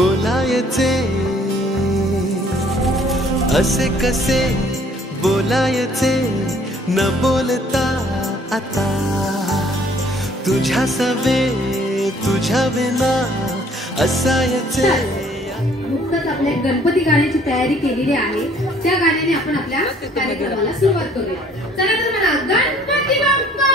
बोलायचे असे कसे बोलायचे न बोलता आता तुझ्या सवे तुझ्या विना असायचे। नुकतंच आपल्या गणपती गाण्याची तयारी केलेली आहे, त्या गाण्याने आपण आपल्या कार्यक्रमाला सुरुवात करूया। चला तर मला गणपती बाप्पा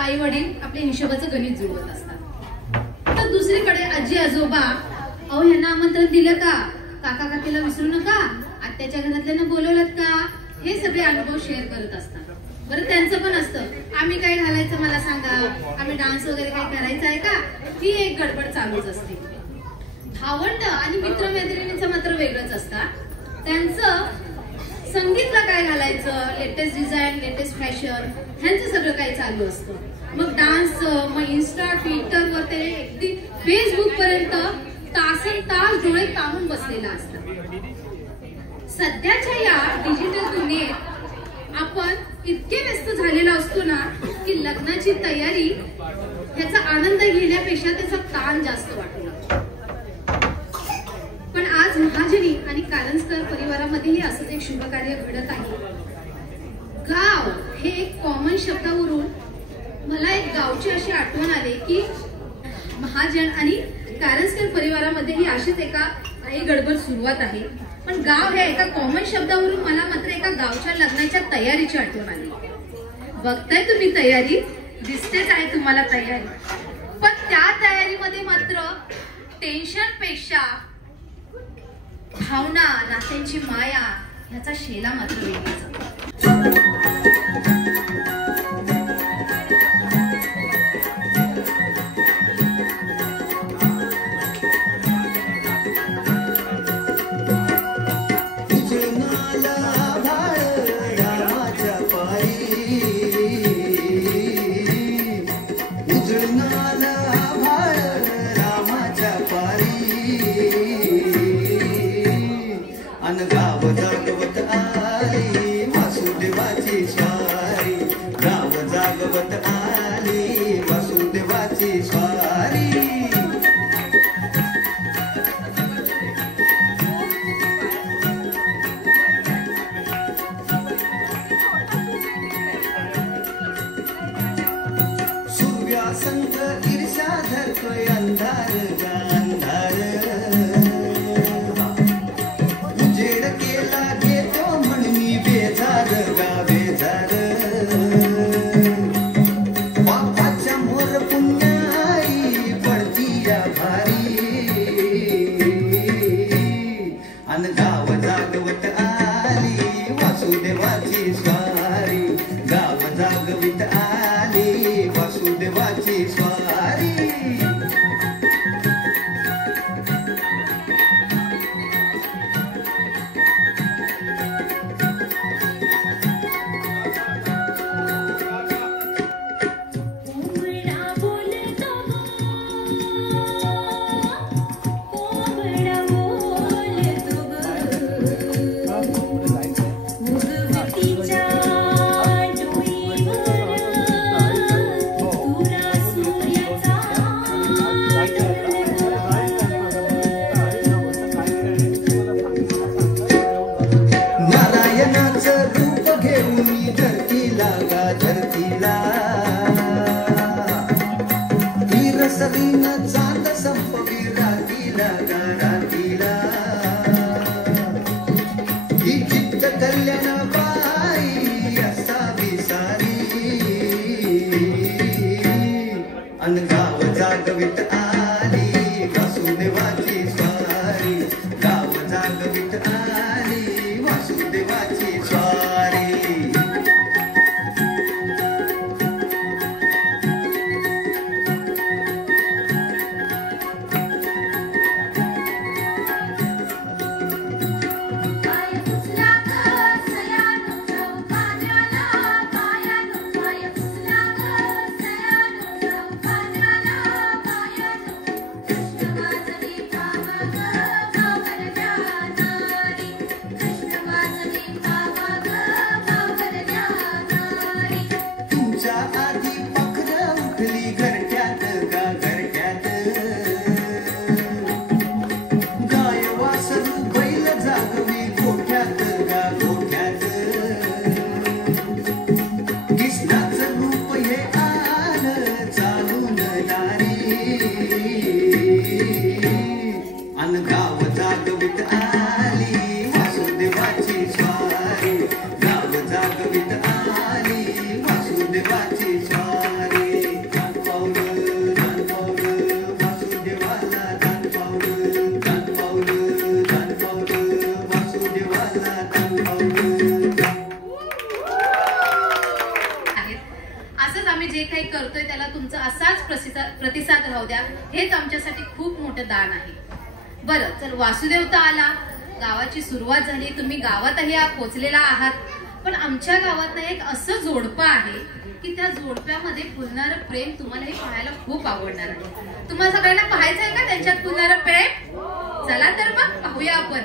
आई वडील आपल्या हिशोबाचं गणित जुळवत असतात। तर दुसरीकडे आजी आजोबा अहो यांना आमंत्रण दिलं का, काका काकीला विसरू नका, आत्याच्या घरातल्यांना बोलवलं का, हे सगळे अनुभव शेअर करत असतात। बरं त्यांचं पण असतं आम्ही काय घालायचं मला सांगा, आम्ही डान्स वगैरे काय करायचं आहे का, ही एक गडबड चालूच असते। भावंड आणि मित्रमैत्रिणींचं मात्र वेगळंच असतात। त्यांचं संगीतला काय घालायचं, लेटेस्ट डिझाईन, लेटेस्ट फॅशन, ह्यांचं सगळं काही चालू असतं। मग डान्स, मग इन्स्टा, ट्विटर वर ते अगदी फेसबुक पर्यंत तासन तास डोळे ताणून बसलेला असतात. सध्याच्या या डिजिटल दुनियेत आपण इतके व्यस्त झालेला असतो ना की लग्नाची तयारी ह्याचा आनंद घेण्यापेक्षा त्याचा ताण जास्त वाटतो. पण आज महाजनी आणि कारंजकर परिवारामध्येही असंच एक शुभ कार्य घडत आहे. गाव हे एक कॉमन शब्दावरून मला एक गावची अशी आठवण आली की महाजन आणि कारंजकर परिवारामध्ये ही अशीच एका गडबड सुरुवात आहे. पण गाव हे एका कॉमन शब्दावरून मला मात्र एका गावच्या लग्नाच्या तयारीची आठवण आली. बघताय तुम्ही तयारी, दिसतेच आहे तुम्हाला तयारी, पण त्या तयारीमध्ये मात्र टेन्शन पेक्षा भावना, नात्यांची माया ह्याचा शेला मात्र वेगळाच. गाव जागवत आली वासुदेवाची स्वारी, गाव जागवत आली वासुदेवाची स्वारी. सूर्यासंग ईर्ष्या धरतोय अंधार अंधार, बापाच्या मोर पुण्याई पडती या भारी, अन गाव जागवत आली वासुदेवाची स्वारी, गाव जागवित आली वासुदेवाची स्वारी. चांद संपवी रातीला गारातीला, ही चित्त कल्याण बाई असावी सारी, अन गाव जागवित आली वासुदेवाची स्वारी, गाव जागवित आली वासुदेवाची स्वारी. प्रतिसाद राहू द्या, हेच आमच्यासाठी खूप मोठं दान आहे. बरं, चल वासुदेव तर आला, गावाची सुरुवात झाली, तुम्ही गावातही पोहोचलेला आहात. पण आमच्या गावात एक असं जोडपं आहे की त्या जोडप्यामध्ये फुलणारं प्रेम तुम्हालाही पाहायला खूप आवडणार आहे. तुम्हाला सगळ्यांना पाहायचं आहे का त्यांच्यात फुलणारं प्रेम? चला तर मग पाहूया आपण.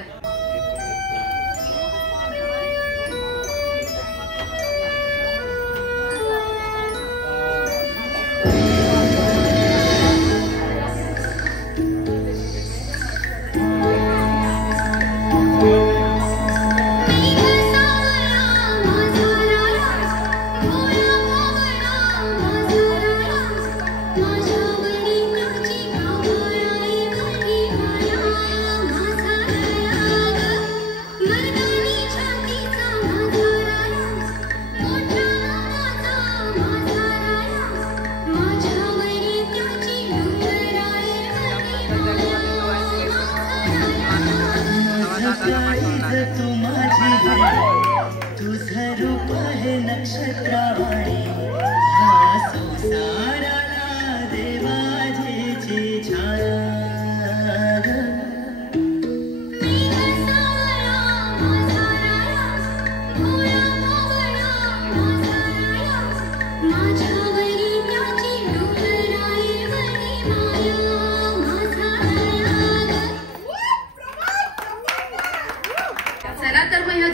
तुझं रूप आहे नक्षत्रावाणी, हा संसाराला देवाचे छाया.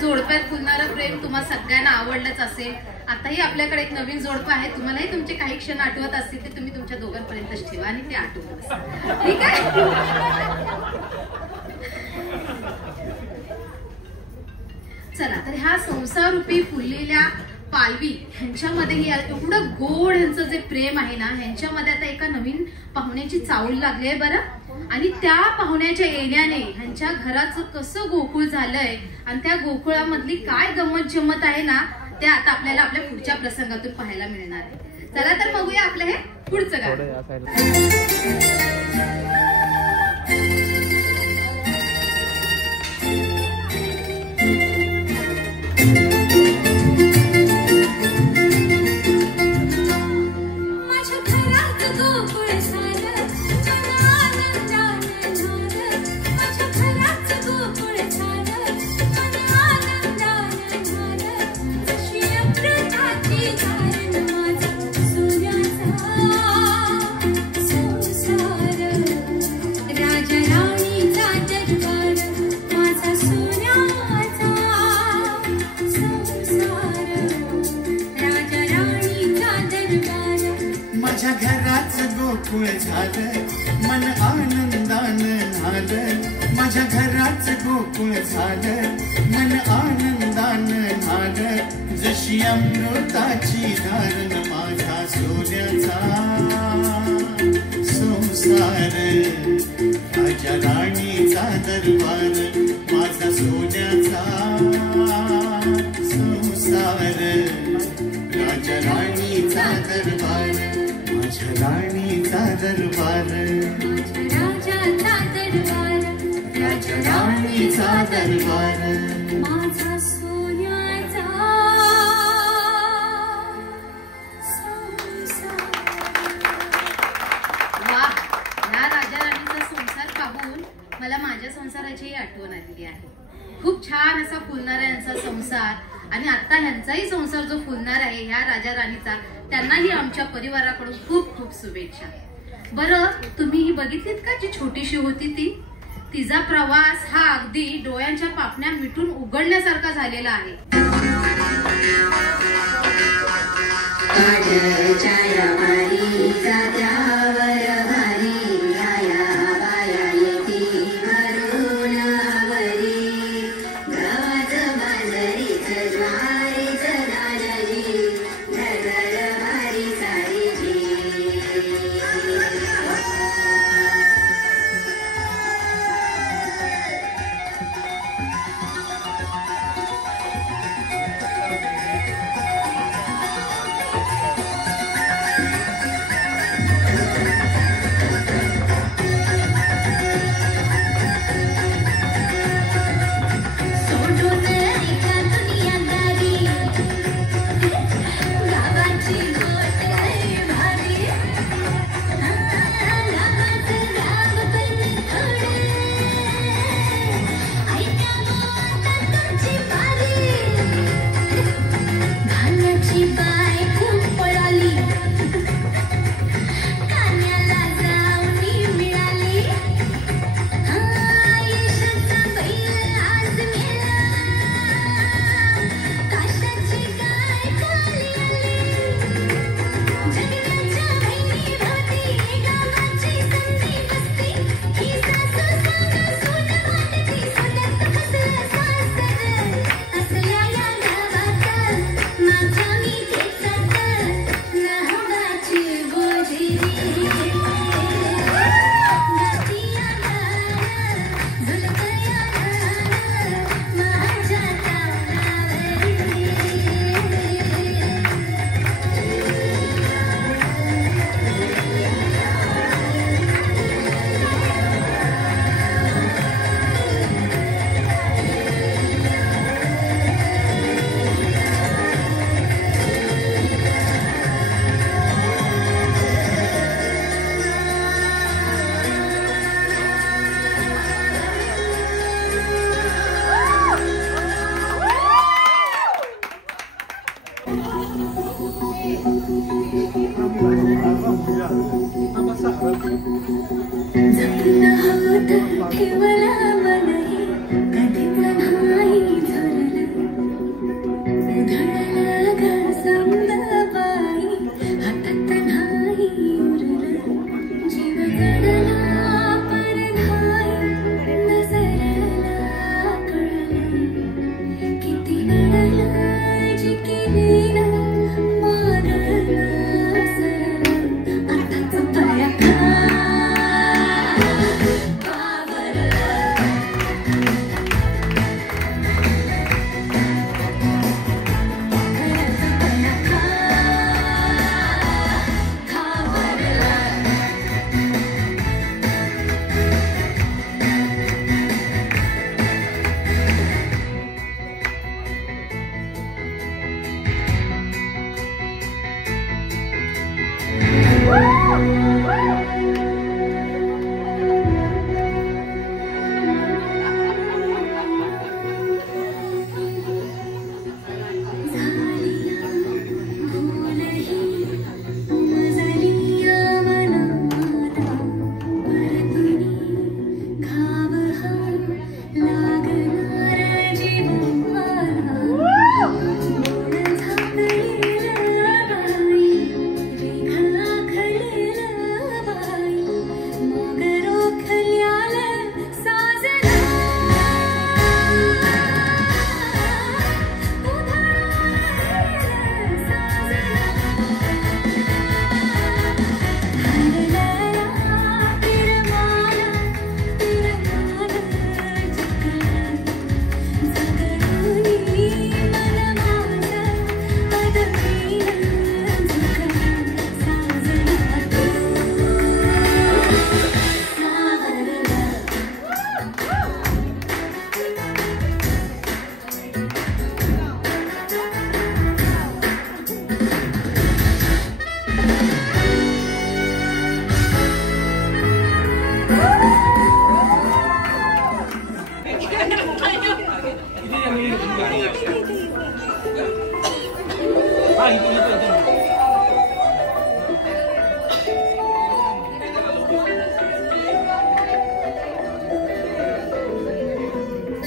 जोडप्यात फुलणारं प्रेम तुम्हा सगळ्यांना आवडलंच असेल. आताही आपल्याकडे एक नवीन जोडपं आहे. तुम्हालाही तुमचे काही क्षण आठवत असतील ते तुम्ही तुमच्या दोघांपर्यंतच ठेवा आणि ते आठवत. ठीक आहे. चला तर ह्या संसारूपी फुललेल्या पालवी ह्यांच्यामध्ये एवढं गोड ह्यांचं जे प्रेम आहे ना, ह्यांच्यामध्ये आता एका नवीन पाहुण्याची चावल लागली आहे बरं. आणि त्या पाहुण्याच्या येण्याने ह्यांच्या घराचं कसं गोकुळ झालंय आणि त्या गोकुळामधली काय गंमत जम्मत आहे ना, ते आता आपल्याला आपल्या पुढच्या प्रसंगातून पाहायला मिळणार आहे. चला तर बघूया आपलं हे पुढचं गाणं. गोकुळ झालं मन आनंदानं झालं, माझ्या घराचं गोकुळ झालं मन आनंदानं झालं. जशी अमृताची धारण माझ्या सोन्याचा संसार, माझ्या राणीचा दरबार, माझा सोन्याचा संसार, राजा राणीचा दरबार, माझ्या राणीचा दरबार, राजाचा दरबार, राजा राणीचा दरबार, माझा सोन्याचा संसार. वा, ह्या राजा राणीचा संसार पाहून मला माझ्या संसाराची आठवण आलेली आहे. खूप छान असा फुलणारा यांचा संसार. आणि आता ह्यांचाही संसार जो फुलणार आहे ह्या राजा राणीचा, त्यांनाही आमच्या परिवाराकडून खूप खूप शुभेच्छा. बरं, तुम्ही ही बघितलीत का जी छोटीशी होती ती? तिचा प्रवास हा अगदी डोळ्यांच्या पापण्या मिटून उघडण्यासारखा झालेला आहे.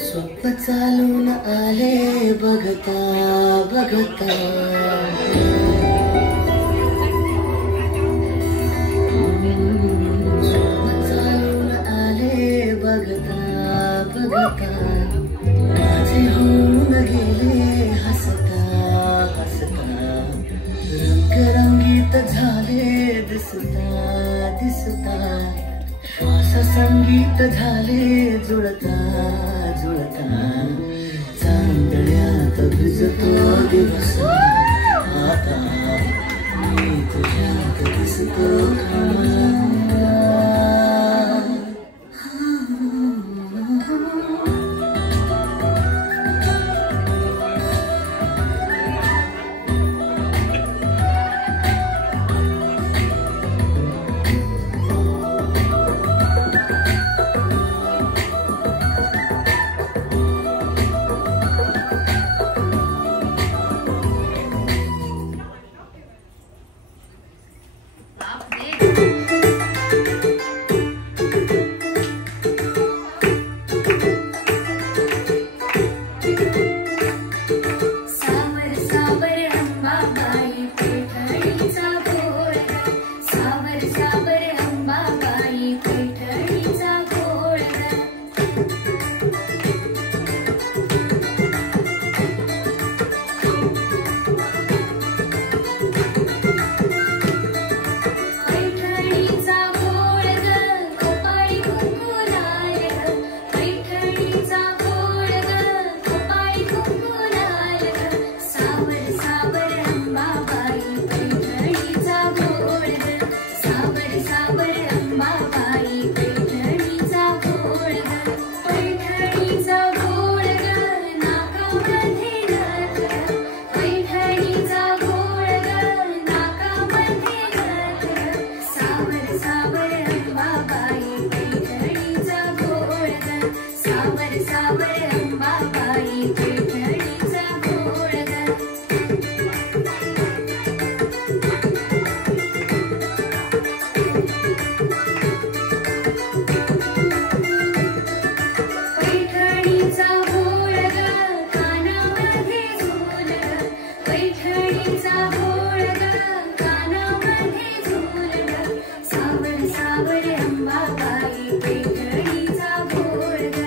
स्वप्न चालून आले बघता बघता स्वप्न चालून आले बघता बघता माझे होऊन गेले हसता हसता रंगरंगीत झाले दिसता दिसता श्वास संगीत झाले जुळता जुळता चांदण्यात भिजतो दिवस आता मी तुझ्यात दिसतो बापरे. अंबाबाई पैठणीचा घोळ ग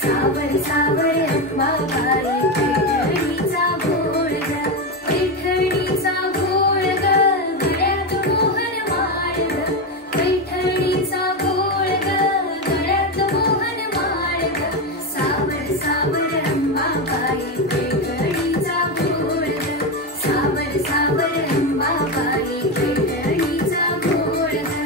सावर सावर अंबाबाई पैठणीचा घोळ ग पैठणीचा घोळ ग गळ्यात मोहन माळ ग पैठणीचा घोळ ग गळ्यात मोहन माळ ग सावर सावर अंबाबाई पैठणीचा घोळ ग सावर सावर अंबाबाई पैठणीचा घोळ ग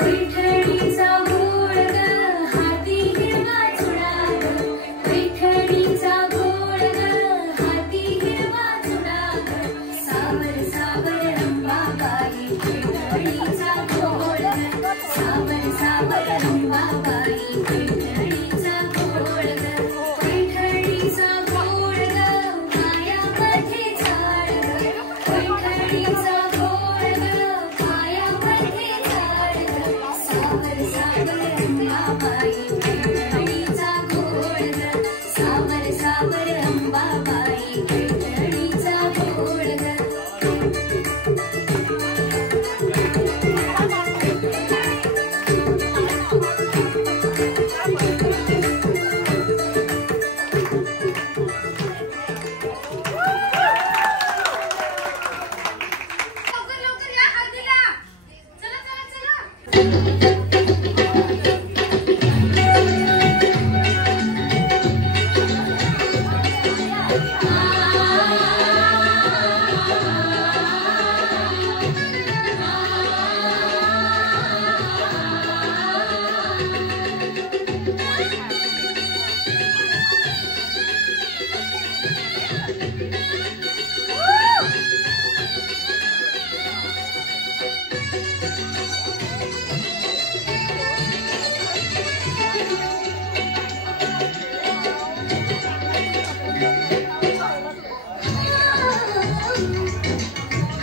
पैठणीचा घोळ ग हाती हिरवा चुडा ग पैठणीचा घोळ ग हाती हिरवा चुडा ग सावर सावर अंबाबाई पैठणीचा घोळ ग सावर सावर अंबाबाई पैठणीचा घोळ ग पैठणीचा घोळ ग पायामध्ये झाड ग पैठणीचा घोळ ग पायामध्ये झाड ग सावर सावर अंबाबाई पैठणीचा घोळ ग सावर सावर अंबाबाई पैठणीचा घोळ ग लवकर लवकर या हळदीला. चला चला चला.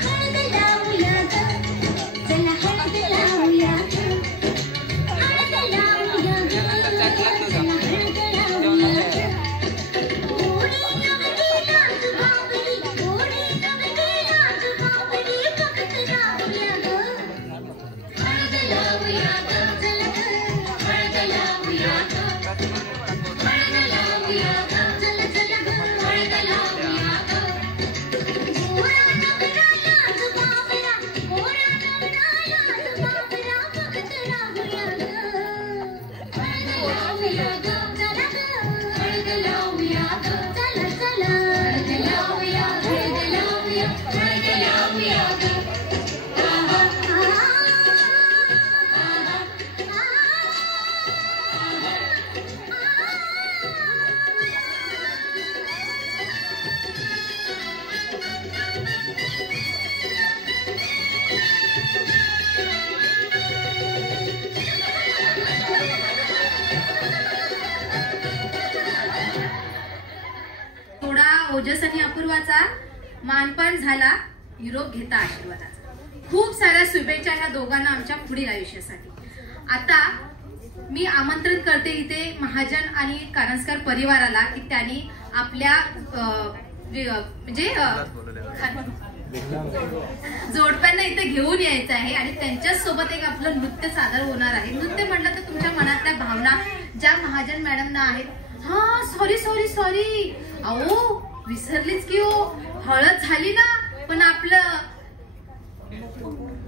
हळद लावूया ग चला हळद लावूया ग हळद लावूया ग चला हळद लावूया ग गोडी नवरी लाज बाबरी गोडी नवरी लाज बाबरी फक्त लावूया ग हळद लावूया ग चला हळद लावूया ग हळद लावूया ग चला चला हळद लावूया ग गोरा नवरा लाज बाबरा गोरा नवरा लाज बाबरा फक्त लावूया ग हळद लावूया ग चला हळद लावूया ग चला चला हळद लावूया हळद लावूया ग आहा थोडा ओजस आणि अपूर्वाचा मानपान झाला. निरोप घेता आशीर्वादाचा. खूप साऱ्या शुभेच्छा ह्या दोघांना आमच्या पुढील आयुष्यासाठी. आता मी आमंत्रण करते इथे महाजन आणि कारंजकर परिवाराला की त्यांनी आपल्या म्हणजे जोडप्यांना इथे घेऊन यायचं आहे आणि त्यांच्याच सोबत एक आपलं नृत्य सादर होणार आहे. नृत्य म्हटलं तर तुमच्या मनातल्या भावना ज्या महाजन मॅडमना आहेत. हा सॉरी सॉरी सॉरी अहो विसरलीच की हो. हळद झाली ना पण आपलं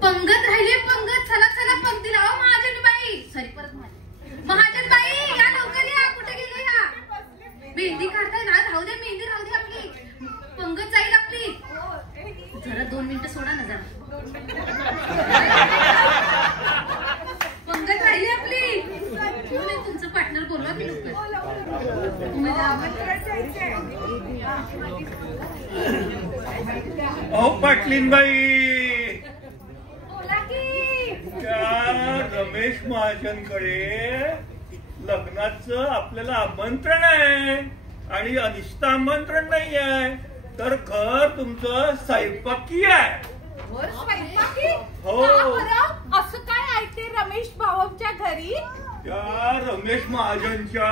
पंगत राहिली. पंगत चला चला पंक्ती लावा. महाजन बाई सॉरी परत महाजन बाई या लवकर या. कुठे गेले या. मेहंदी काढताय ना. राहू दे मेहंदी राहू दे. आपली पंगत जाईल आपली. जरा 2 मिनिटं सोडा ना जरा. पंगत राहिली आपली. तुमचं पार्टनर बोलवा की लवकर. अहो पाटलीनबाई बोला की त्या रमेश महाजनकडे लग्नाचं आपल्याला आमंत्रण आहे आणि अनिष्ट आमंत्रण नाही आहे. तर घर तुमचं स्वयंपाकी आहे. हो असं काय आहे ते रमेश भाऊच्या घरी? त्या रमेश महाजनच्या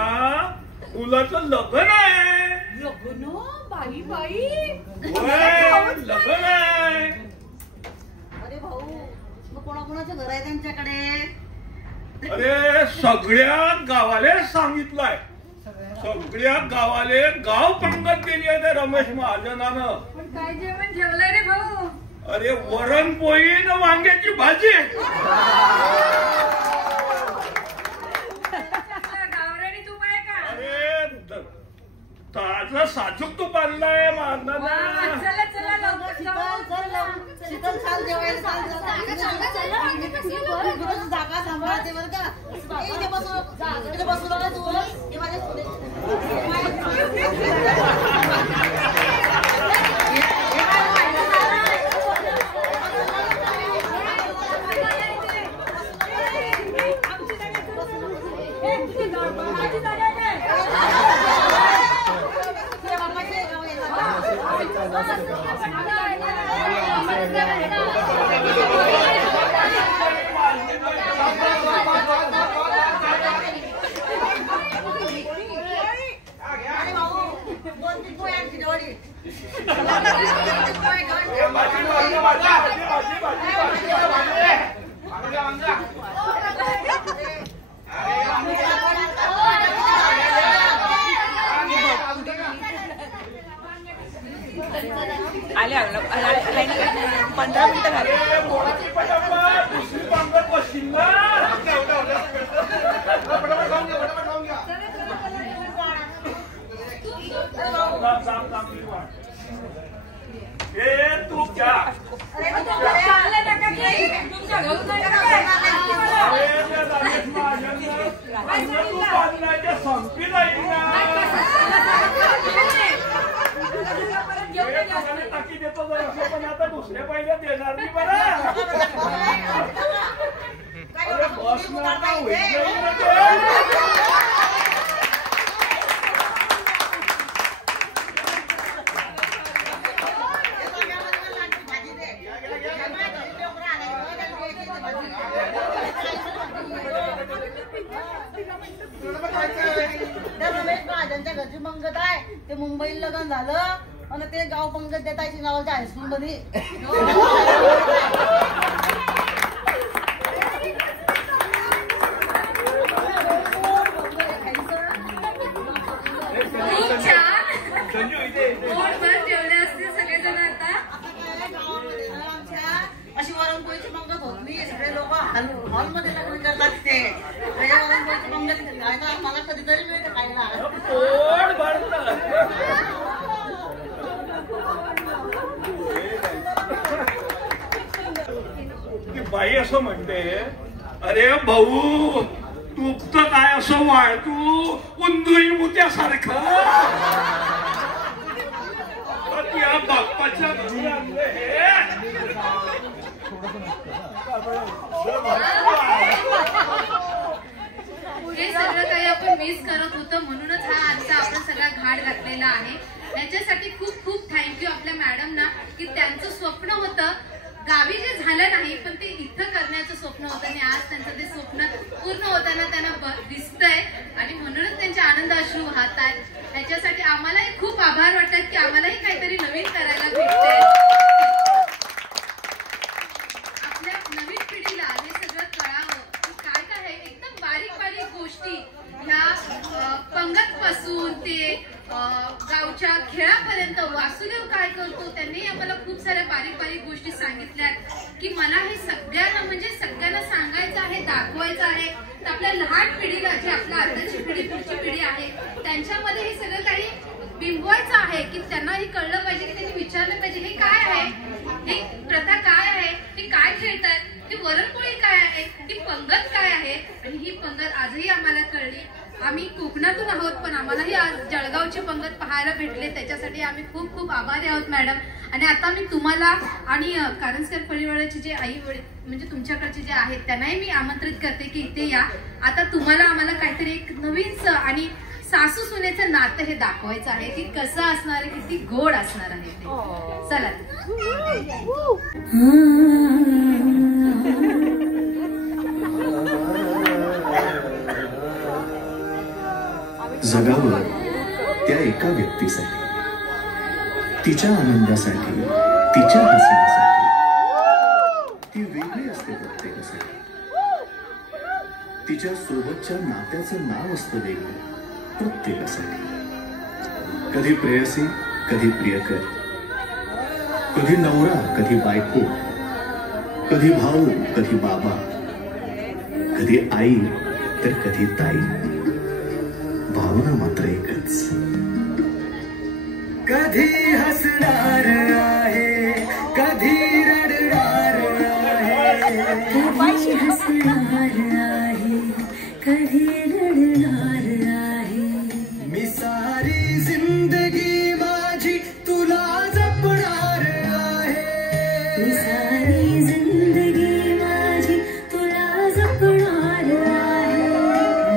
मुलाचं लग्न आहे. लग्न बाई बाई होय, लग्न आहे. अरे भाऊ, मग कोणाकोणाचं घर आहे त्यांच्याकडे? अरे सगळ्या गावाले सांगितलंय. सगळ्या गावाले गाव पंगत केली आहे त्या रमेश महाजनानं. पण काय जेवण जेवलंय रे भाऊ? अरे वरण पोळी न वांग्याची भाजी. गावरानी तूप आहे का? अरे ताजं साजूक तूप आणलंय महाजनानं. चला चला लवकर जाऊ. शीतल चाल जेवायला जागा सांभाळते बरं का. इथे बसू नका तू. हे माझ्या आले 15 मिनिटं झाले. दुसरी पंगत बसशील ना. तू क्या संपी जाईल टाकी देतो पण आता दुसऱ्या पहिल्या देणार नाही बरं. बस माझ्यांच्या घरची पंगत आहे. ते मुंबईला लग्न झालं आणि ते गाव पंगत देत आहे नावाच्या हायस्कूल मध्ये. अशी वरणपोळीची पंगत होत नाही. सगळे लोक हॉलमध्ये लग्न करतात. ते वरणपोळीची पंगत खायला मला कधीतरी मिळते खायला. बाई असं म्हणते, अरे भाऊ तूपचं काय असं वाळतू उंदुरी मुत्यासारखं. या बाप्पाच्या घरी आणलं हे सगळं काही आपण मिस करत होतो म्हणूनच हा आजचा आपण सगळा घाट घातलेला आहे. याच्यासाठी खूप खूप थँक्यू आपल्या मॅडमना की त्यांचं स्वप्न होतं गावी जे झालं नाही पण ते इथं करण्याचं स्वप्न होतं आणि आज त्यांचं ते स्वप्न पूर्ण होताना त्यांना दिसतंय आणि म्हणूनच त्यांचे आनंद अश्रू वाहत आहेत. ह्याच्यासाठी आम्हालाही खूप आभार वाटतात की आम्हालाही काहीतरी नवीन करायला भेटतंय. आपल्या नवीन पिढीला हे सगळं कळावं की काय काय आहे. एकदम बारीक बारीक गोष्टी ह्या पंगत पासून ते गावच्या खेळापर्यंत वासुदेव काय करतो त्यांनी आम्हाला खूप साऱ्या बारीक बारीक गोष्टी सांगितल्या की मला हे सगळ्यांना म्हणजे सगळ्यांना सांगायचं आहे दाखवायचं आहे. तर आपल्या लहान पिढीला जी आपल्या आताची पिढी पुढची पिढी आहे त्यांच्यामध्ये हे सगळं काही बिंबवायचं आहे की त्यांना हे कळलं पाहिजे की त्यांनी विचारलं पाहिजे हे काय आहे, ही प्रथा काय आहे, हे काय खेळतात, ती वरणपोळी काय आहे, ती पंगत काय आहे. आणि ही पंगत आजही आम्हाला कळली. आम्ही कोकणातून आहोत पण आम्हालाही आज जळगावची पंगत पाहायला भेटले त्याच्यासाठी आम्ही खूप खूप आभारी आहोत मॅडम. आणि आता मी तुम्हाला आणि कारंजकर परिवाराचे जे आई वडील म्हणजे तुमच्याकडचे जे आहेत त्यांनाही मी आमंत्रित करते की इथे या. आता तुम्हाला आम्हाला काहीतरी एक नवीन आणि सासू सुनेचं नातं हे दाखवायचं आहे की कसं असणार आहे, किती गोड असणार आहे ते. चला जगावं त्या एका व्यक्तीसाठी, तिच्या आनंदासाठी, तिच्या हसण्यासाठी. ती वेगळी असते प्रत्येकासाठी. तिच्या सोबतच्या नात्याचं नाव असतं वेगळं प्रत्येकासाठी. कधी प्रेयसी, कधी प्रियकर, कधी नवरा, कधी बायको, कधी भाऊ, कधी बाबा, कधी आई तर कधी ताई. भावना मात्र एकच. कधी हसणार आहे, कधी रडणार आहे, कधी हसणार आहे, कधी रडणार आहे. मी सारी जिंदगी माझी तुला जपणार आहे. मी सारी जिंदगी माझी तुला जपणार आहे.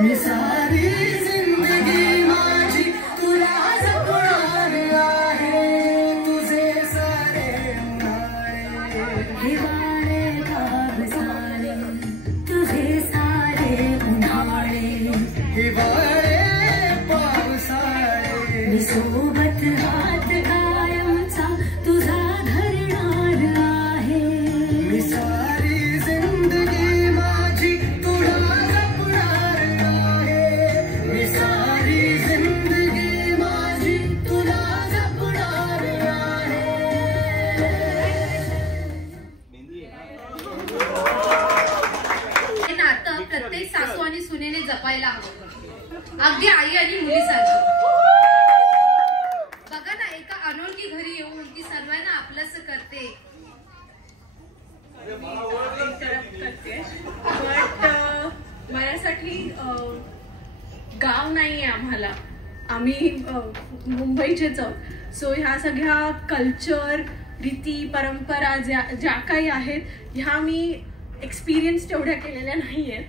मी सारी जिंदगी माझी तुला जपणार आहे. तुझे सारे उन्हाळे, हिवाळे पावसाळे, तुझे सारे उन्हाळे. हिवाळे पावसाळे, मी सोबत हात कायमचा तुझा धरणार आहे. मी सारी जिंदगी माझी तुला जपणार आहे. मी सारी जिंदगी माझी तुला जपणार आहे. हे नातं प्रत्येक सासू आणि सुनेने जपायला हवं, अगदी आई आणि मुलीसारखं. बघा ना, एका अनोळखी घरी येऊन ती सर्वांना आपलंच करते. बट माझ्यासाठी गाव नाहीये आम्हाला. आम्ही मुंबईचेच आहोत. सो ह्या सगळ्या कल्चर, रीती, परंपरा ज्या काही आहेत ह्या मी एक्सपिरियन्स तेवढ्या केलेल्या नाही आहेत.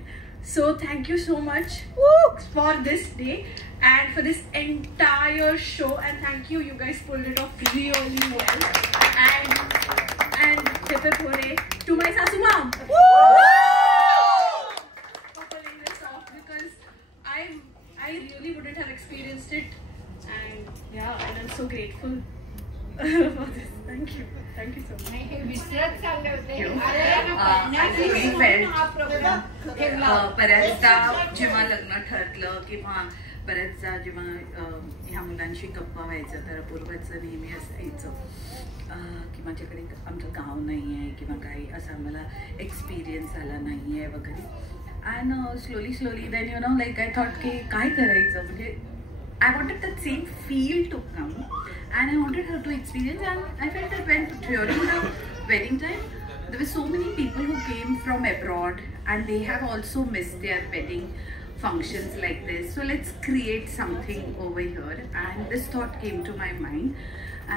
So thank you so much for this day and for this entire show, and thank you, you guys pulled it off really well. And to my sasu mom for pulling this off, because I really wouldn't have experienced it, and yeah, and I'm so grateful for this. Thank you so much. बऱ्याचदा जेव्हा लग्न ठरलं किंवा बऱ्याचदा जेव्हा ह्या मुलांशी गप्पा व्हायचं तर पूर्वचं नेहमी असायचं की माझ्याकडे आमचं गाव नाही आहे किंवा काही असा मला एक्सपिरियन्स आला नाही आहे वगैरे. And slowly then you know like I thought की काय करायचं, म्हणजे I wanted that same feel to come, and I wanted her to experience, and I felt that when during the wedding time there were so many people who came from abroad and they have also missed their wedding functions like this. So let's create something over here, and this thought came to my mind,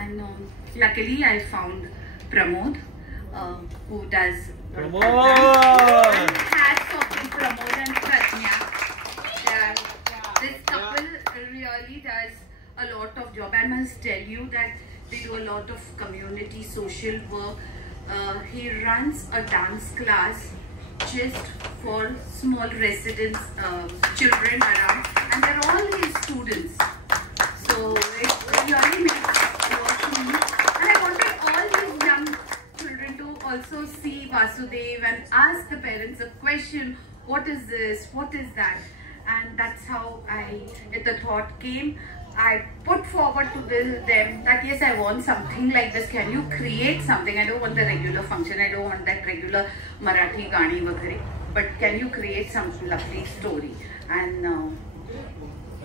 and luckily I found Pramod who does Pramod. Hats off to Pramod and Pratnya. This couple really does a lot of job. I must tell you that they do a lot of community social work. He runs a dance class just for small residents, children around, and they're all his students. So it really makes work to me. And I wanted all these young children to also see Vasudev and ask the parents a question: what is this? What is that? And that's how the thought came. I put forward to them that yes, I want something like this. Can you create something? I don't want the regular function. I don't want that regular Marathi gaani vagare. But can you create some lovely story? And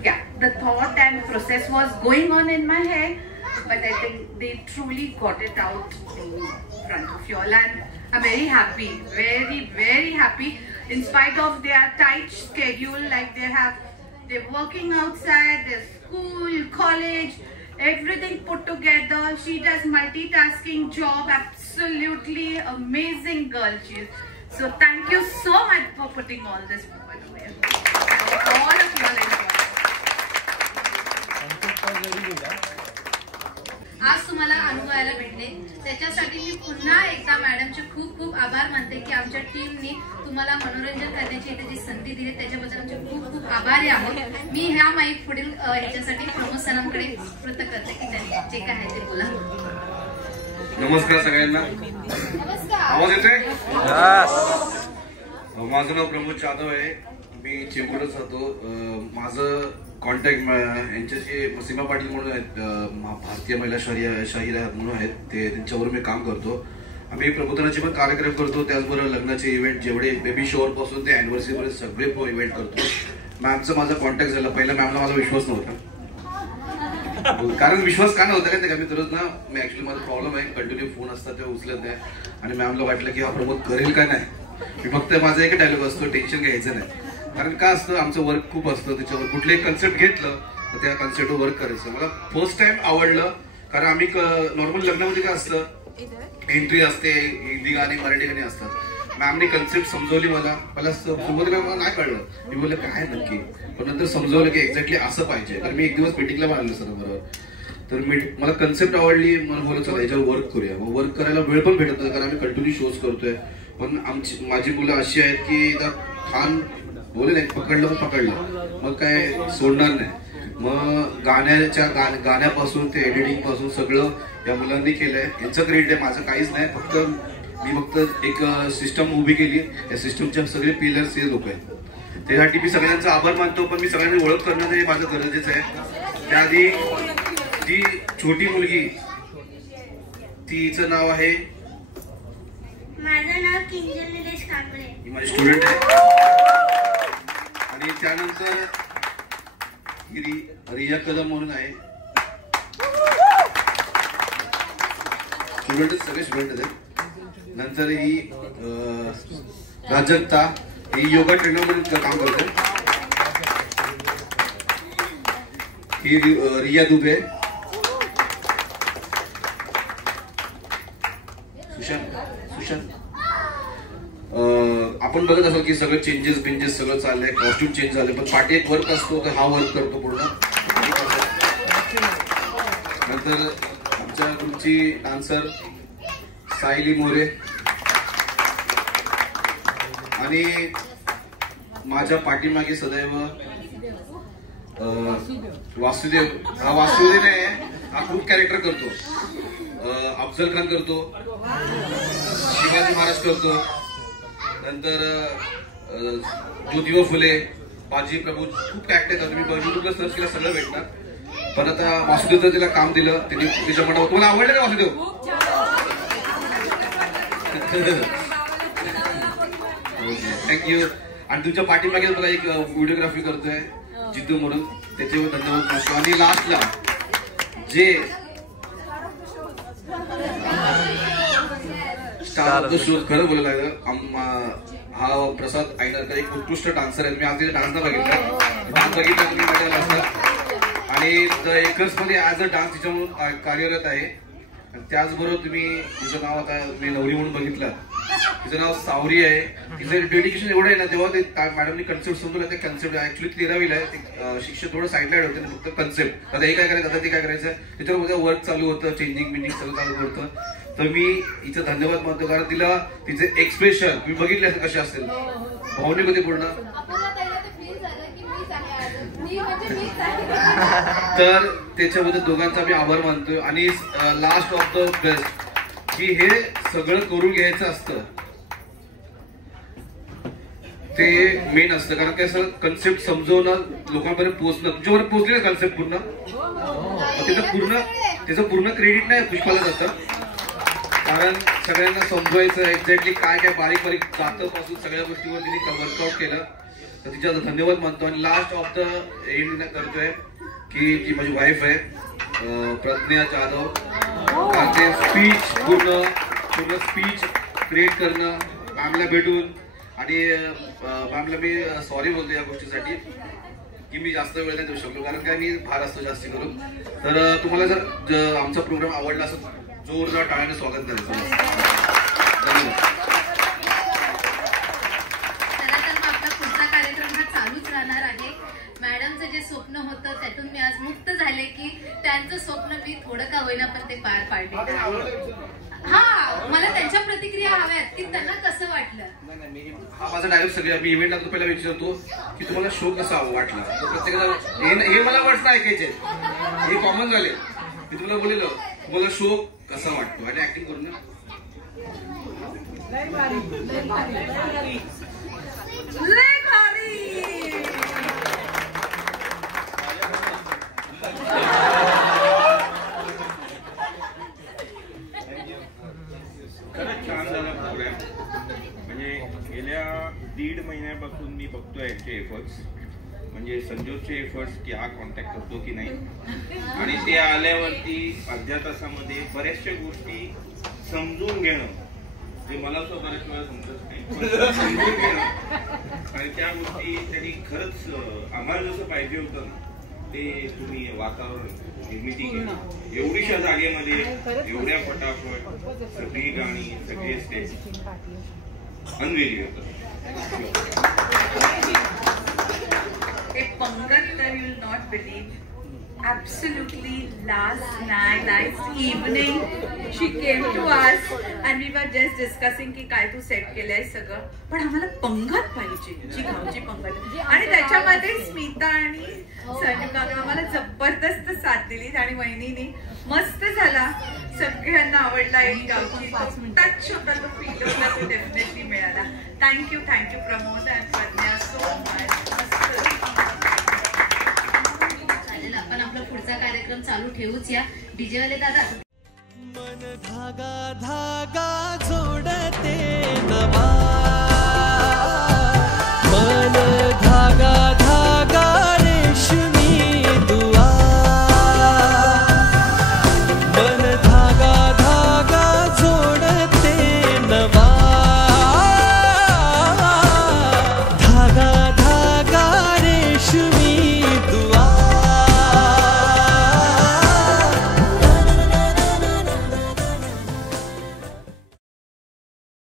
yeah, the thought and process was going on in my head, but I think they truly got it out in front of you all, and I'm very happy, very happy. In spite of their tight schedule, like they're working outside, their school, college, everything put together. She does multitasking job, absolutely amazing girl she is. So thank you so much for putting all this forward. All of you all enjoy. आज तुम्हाला अनुभवायला भेटले. त्याच्यासाठी मी पुन्हा एकदा मॅडमचे खूप खूप आभार मानते की आमच्या टीमनी तुम्हाला मनोरंजन करण्याची इथे जी संधी दिली त्याच्याबद्दल आमचे खूप खूप आभारी आहोत. मी ह्या माईक पुढील ह्याच्यासाठी प्रमोद सरांकडे प्रयत्न करते की त्यांनी जे काय आहे ते बोला. नमस्कार सगळ्यांना. नमस्कार. आवाज येतोय? माझं नाव प्रमोद जाधव आहे. मी चेंबूरच राहतो. माझं कॉन्टॅक्ट यांच्याशी सीमा पाटील म्हणून आहेत, भारतीय महिला शाहीर म्हणून आहेत, ते त्यांच्यावर मी काम करतो. आम्ही प्रबोधनाचे पण कार्यक्रम करतो, त्याचबरोबर लग्नाचे इव्हेंट जेवढे बेबी शॉवर पासून ते अॅनिव्हर्सरीपर्यंत सगळे इव्हेंट करतो. मॅमचा माझा कॉन्टॅक्ट झाला. पहिला मॅमला माझा विश्वास नव्हता. कारण विश्वास का नव्हता काय मी तरच ना, मी ऍक्च्युली माझा प्रॉब्लेम आहे, कंटिन्यू फोन असतात ते उचलत नाही. आणि मॅमला वाटलं की हा प्रमोद करेल का नाही. मी फक्त माझा एक डायलॉग असतो, टेन्शन घ्यायचं नाही. कारण का असतं, आमचं वर्क खूप असतं, त्याच्यावर कुठलंही कन्सेप्ट घेतलं तर त्या कन्सेप्टवर वर्क करायचं. मला फर्स्ट टाइम आवडलं, कारण आम्ही नॉर्मल लग्नामध्ये काय असतं, एंट्री असते, हिंदी गाणी मराठी गाणी असतात. मॅमने कन्सेप्ट समजवली मला. सुरुवातीला मला नाही कळलं, मी बोललं काय नक्की, पण नंतर समजवलं की एक्झॅक्टली असं पाहिजे. कारण मी एक दिवस मीटिंगला मारलं सर बरोबर, तर मला कन्सेप्ट आवडली. मला बोलत चला याच्यावर वर्क करूया. मग वर्क करायला वेळ पण भेटत नाही, कारण आम्ही कंटिन्यू शोज करतोय. पण माझी मुलं अशी आहेत की छान बोले नाही, पकडलं मग काय सोडणार नाही. मग गाण्यापासून ते एडिटिंग पासून सगळं या मुलांनी केलंय. यांचं क्रेडिट आहे, माझं काहीच नाही. मी फक्त एक सिस्टम उभी केली. या सिस्टमच्या सगळे पिलर्स हे लोक आहेत. त्यासाठी मी सगळ्यांचा आभार मानतो. पण मी सगळ्यांची ओळख करणं हे माझं गरजेचं आहे. त्याआधी जी छोटी मुलगी, तिचं नाव आहे, माझं नाव किंजल निलेश कांबळे, ही माझी स्टुडंट आहे. आणि त्यानंतर रिया कदम म्हणून आहे, स्टुडंट, सगळे स्टुडंट आहेत. नंतर ही राजक्ता, ही योगा ट्रेनर म्हणून काम करते. ही रिया दुबे, सुशांत. आपण बघत असाल की सगळं चेंजेस सगळं चाललंय, कॉस्ट्युम चेंज झाले, पण पाठी एक वर्क असतो, तर हा वर्क करतो पूर्ण. नंतर आमच्या ग्रुपची डान्सर सायली मोरे. आणि माझ्या पाठीमागे सदैव वासुदेव. हा वासुदेव आहे, हा खूप कॅरेक्टर करतो. अफजल खान करतो, शिवाजी महाराज करतो, नंतर ज्योतिबा फुले, बाजी प्रभू, खूप कॅरेक्टर करतो. मी युट्यूबला सर्च केला, सगळं भेटणार. पण आता वासुदेवचं तिला काम दिलं, त्यांनी तिच्या मनावर. तुम्हाला आवडलं का वासुदेव? थँक्यू. आणि तुमच्या पाठीमागे मला एक व्हिडिओग्राफी करतोय जितू म्हणून, त्याच्यावर धन्यवाद मानतो. आणि लास्टला जे स्टार ऑफ द शो, खरं बोलायला लागलं, हा प्रसाद ऐनरकर एक उत्कृष्ट डान्सर आहे. मी आज तिथे डान्स बघितला तुम्ही माझ्या असतात. आणि द एकर्स मध्ये ऍज अ डान्स टीचर म्हणून कार्यरत आहे. त्याचबरोबर तुम्ही तिचं नाव आता मी नवरी म्हणून बघितलं, तिचं नाव सावरी आहे. तिचं डेडिकेशन एवढं आहे ना, तेव्हा ते मॅडमनी कन्सेप्ट समजलं. ते कन्सेप्ट ऍक्च्युली 13वीला आहे, शिक्षक थोडं साईडलाईट होते, फक्त कन्सेप्ट. आता हे काय करायचं, आता ते काय करायचं, त्याच्यावर उद्या वर्क चालू होतं, चेंजिंग बिंजिंग सगळं चालू होतं. तर मी हिचं धन्यवाद मानतो, कारण तिला तिचे एक्सप्रेशन मी बघितले असेल कसे असतील, भावनिक होते पूर्ण. तर त्याच्याबद्दल दोघांचा मी आभार मानतोय. आणि लास्ट ऑफ द बेस्ट की हे सगळं करून घ्यायचं असतं, ते मेन असतं. कारण काय सर, कन्सेप्ट समजवणं, लोकांपर्यंत पोहोचणं. तुमच्यापर्यंत पोहोचले ना कन्सेप्ट पूर्ण, त्याचं पूर्ण क्रेडिट नाही पुष्पाला जातं. कारण सगळ्यांना समजवायचं एक्झॅक्टली काय काय बारीक बारीक जातं सगळ्या गोष्टीवर तिने वर्कआउट केलं. तर तिचा धन्यवाद मानतो. आणि लास्ट ऑफ द एंड करतोय की जी माझी वाईफ आहे प्रज्ञा जाधव, ते स्पीच पूर्ण स्पीच क्रिएट करणं, मॅमला भेटून. आणि मॅमला मी सॉरी बोलतो या गोष्टीसाठी की मी जास्त वेळ नाही देऊ शकलो, कारण काय मी फार असतो जास्ती करून. तर तुम्हाला जर आमचा प्रोग्राम आवडला असेल, जोरदार टाळ्याने स्वागत करायचं. धन्यवाद. चला तर मग आपला पुढचा कार्यक्रम हा चालूच राहणार आहे. मॅडमचं जे स्वप्न स्वप्न होतं त्यातून मी आज मुक्त झाले की त्यांचं स्वप्न मी थोडं का होईना पण ते पार पाडले. हा, मला त्यांच्या प्रतिक्रिया हव्यात की त्यांना कसं वाटलं. हा माझा डायरेक्ट सगळे मी इव्हेंट लागतो पहिला विचारतो की तुम्हाला शो कसा वाटला. प्रत्येकाला हे मला वर्ष ऐकायचे, हे कॉमन झाले. मी तुम्हाला बोललेलो तुम्हाला शो कसा वाटतो आणि ऍक्टिंग करून ना. खरंच छान झाला प्रोग्राम. म्हणजे गेल्या 1.5 महिन्यापासून मी बघतोय यांचे एफर्ट्स, म्हणजे संजोगचे एफर्ट्स की हा कॉन्टॅक्ट होतो की नाही, आणि ते आल्यावरती अर्ध्या तासामध्ये बऱ्याचशा गोष्टी समजून घेणं, ते मला सुद्धा बऱ्याच वेळा समजत नाही, पण समजून घेणं आणि त्या गोष्टी त्यांनी खरंच आम्हाला जसं पाहिजे होतं ना ते तुम्ही वातावरण निर्मिती केली. एवढीशा जागेमध्ये एवढ्या फटाफट सगळी गाणी सगळे स्टेज अनवेली होतं. A Pangat, you will not believe, absolutely last night evening she came to us and we were just discussing की काय तू सेट केलंय सगळं, पण आम्हाला पंगत पाहिजे, जी गावची पंगत. आणि त्याच्यामध्ये स्मिता आणि सनिकाने आम्हाला जबरदस्त साथ दिली आणि वहिनीने मस्त झाला, सगळ्यांना आवडला. एक गावची टच होता, तो फील होता, तो डेफिनेटली मिळाला. Thank you Pramod and Pragya so much. आपण आपला पुढचा कार्यक्रम चालू ठेवूच या. डीजे वाले दादा. मन धागा धागा जोडते नवा मन